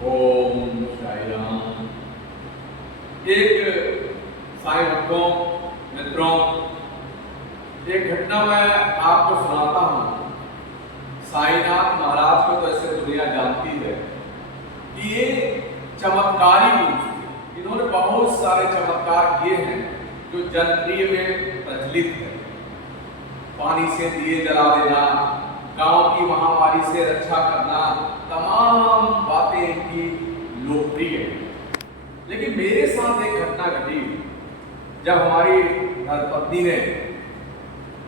ओम साई राम। एक साईं भक्तों, मित्रों, एक घटना मैं आपको सुनाता हूँ। साईनाथ महाराज को तो ऐसे दुनिया जानती है कि ये चमत्कारी पुरुष थे। इन्होंने बहुत सारे चमत्कार किए हैं जो जनप्रिय में प्रचलित है। पानी से दिए जला देना, गांव की महामारी से रक्षा करना, तमाम बातें इनकी लोकप्रिय है। लेकिन मेरे साथ एक घटना घटी जब हमारी धर्मपत्नी ने,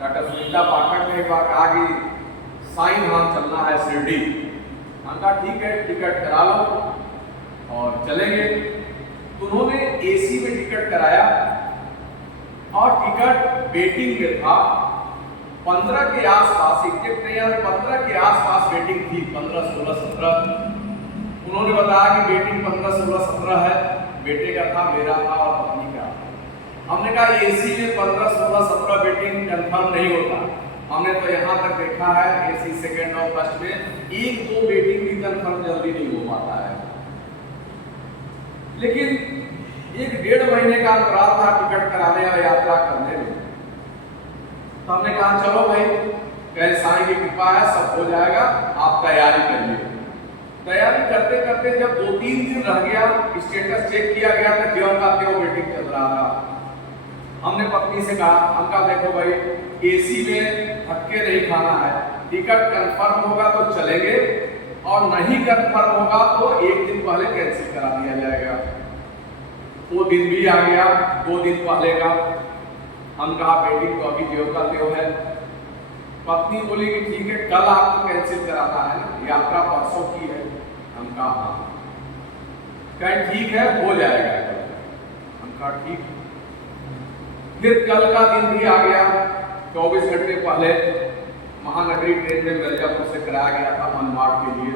डॉक्टर सुनीता पाठक ने एक बार कहा कि साईं धाम चलना है शिरडी। हम कहा ठीक है, टिकट करा लो और चलेंगे। तो उन्होंने एसी में टिकट कराया और टिकट वेटिंग में था। 15 के आसपास, एग्जैक्ट नहीं यार, 15 के आसपास वेटिंग थी, 15, 16, 17। उन्होंने बताया कि वेटिंग 15, 16, 17 है। बेटे का था, मेरा था और पत्नी का। हमने कहा एसी में 15, 16, 17 वेटिंग कंफर्म नहीं होता। हमने तो यहाँ तक देखा है एसी सेकंड और फर्स्ट में 1-2 वेटिंग भी कंफर्म जल्दी नहीं हो पाता है। लेकिन 1-1.5 महीने का अंतराल था टिकट कराने और यात्रा करने में। तो हमने कहा चलो भाई, कहे साईं की कृपा है, सब हो जाएगा, आप तैयारी करिए। तैयारी करते करते जब 2-3 दिन रह गया, स्टेटस चेक किया गया तो ज्यों का त्यों वेटिंग चल रहा था। हमने पत्नी से कहा, हम कहा देखो भाई, एसी में धक्के नहीं खाना है। टिकट कंफर्म होगा तो चलेंगे और नहीं कंफर्म होगा तो 1 दिन पहले कैंसिल करा दिया जाएगा। वो दिन भी आ गया, 2 दिन पहले का। हम कहा वेटिंग तो अभी ज्यों का त्यों है। पत्नी बोली कि ठीक है, कल आपको कैंसिल कराना है, यात्रा परसों की है। हम कहा हाँ। कहे ठीक है, हो जाएगा कल। हम कहा ठीक। फिर कल का दिन भी आ गया। 24 घंटे पहले महानगरी ट्रेन में मिर्जापुर से कराया गया था मनमाड़ के लिए।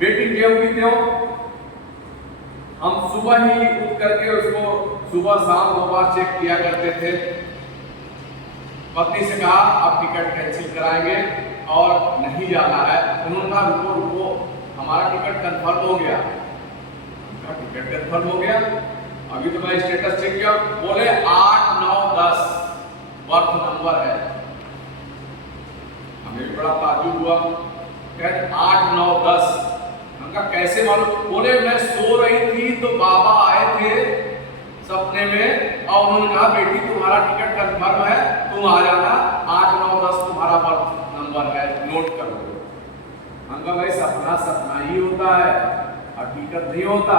वेटिंग ज्यों की त्यों। हम सुबह ही उठ करके उसको सुबह शाम 2 बार चेक किया करते थे। पत्नी से कहा अब टिकट कैंसिल कराएंगे और नहीं जाना है। उन्होंने कहा रुको रुको, हमारा टिकट कंफर्म हो गया। उनका टिकट कंफर्म हो गया, अभी तो मैं स्टेटस चेक किया, बोले 8, 9, 10 बर्थ नंबर है। हमें बड़ा ताज्जुब हुआ, कहे 8, 9, 10। उनका कैसे मालूम? बोले मैं सो रही थी तो बाबा आए थे सपने में और उन्होंने कहा बेटी तुम्हारा टिकट कंफर्म है, तुम आ जाना, 8, 9, 10 तुम्हारा बर्थ नंबर है, नोट कर लो। हम कहा भाई सपना सपना ही होता है, हकीकत नहीं होता।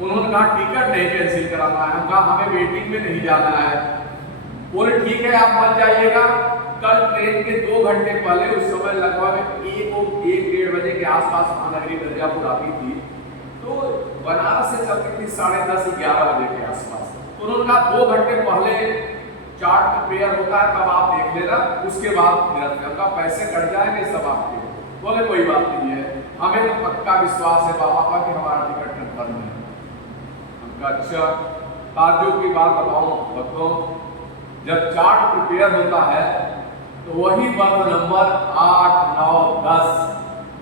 उन्होंने कहा टिकट नहीं कैंसिल कराना है। हम कहा हमें वेटिंग में नहीं जाना है। बोले ठीक है, आप मत जाइएगा। कल ट्रेन के 2 घंटे पहले, उस समय लगभग 1-1-1:30 बजे के आसपास महानगरी मिर्जापुर आती थी, तो बनारस से चलती थी 10:30-11 बजे के आसपास। तो उन्होंने कहा 2 घंटे पहले चार्ट प्रेयर होता है, तब आप देख लेना, उसके बाद मेरा पैसे कट जाएंगे सब आपके। बोले कोई बात नहीं है, हमें तो पक्का विश्वास है बाबा का कि हमारा टिकट कंफर्म है। हमका अच्छा, ताज्जुब की बात बताऊं भक्तों, जब चार्ट प्रिपेयर होता है तो वही बर्थ नंबर 8, 9, 10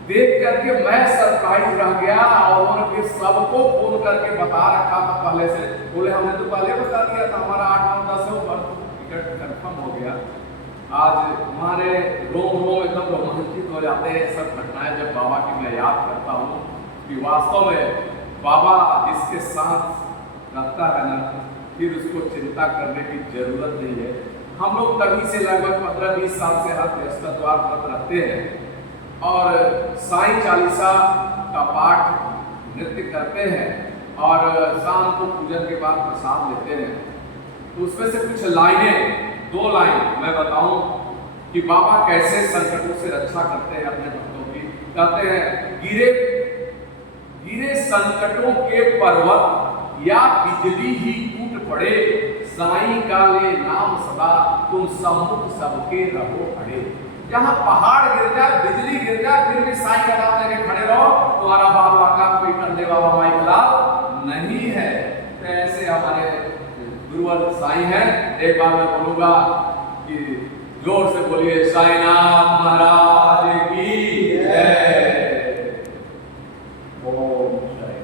देख करके मैं सरप्राइज रह गया। और उन्होंने फिर सबको फोन करके बता रखा था पहले से। बोले हमने तो पहले बता दिया था हमारा 8, 9, 10 है, बर्थ टिकट कंफर्म हो गया। आज हमारे रोम एकदम रोमांचित हो जाते हैं सब घटनाएं जब बाबा की मैं याद करता हूँ कि वास्तव में बाबा जिसके साथ रहता है ना, फिर उसको चिंता करने की जरूरत नहीं है। हम लोग तभी से लगभग 15-20 साल से हर बृहस्पतिवार व्रत रखते हैं और साईं चालीसा का पाठ नृत्य करते हैं और शाम को पूजन के बाद प्रसाद लेते हैं। तो उसमें से कुछ लाइनें, 2 लाइन मैं बताऊं कि बाबा कैसे संकटों से रक्षा करते हैं अपने भक्तों की। कहते हैं गिरे गिरे संकटों के पर्वत या बिजली ही टूट पड़े, साईं का ले नाम सदा, तुम सम्मुख सबके रहो खड़े। जहां पहाड़ गिर जाए, बिजली गिर जाए, फिर भी साईं का नाम लेके खड़े रहो, तुम्हारा बाबा का कोई करने वाला माई खिलाफ नहीं है। तो ऐसे हमारे गुरुवर साईं हैं। एक बार मैं बोलूंगा कि जोर से बोलिए साईनाथ महाराज की जय। ओम शांति।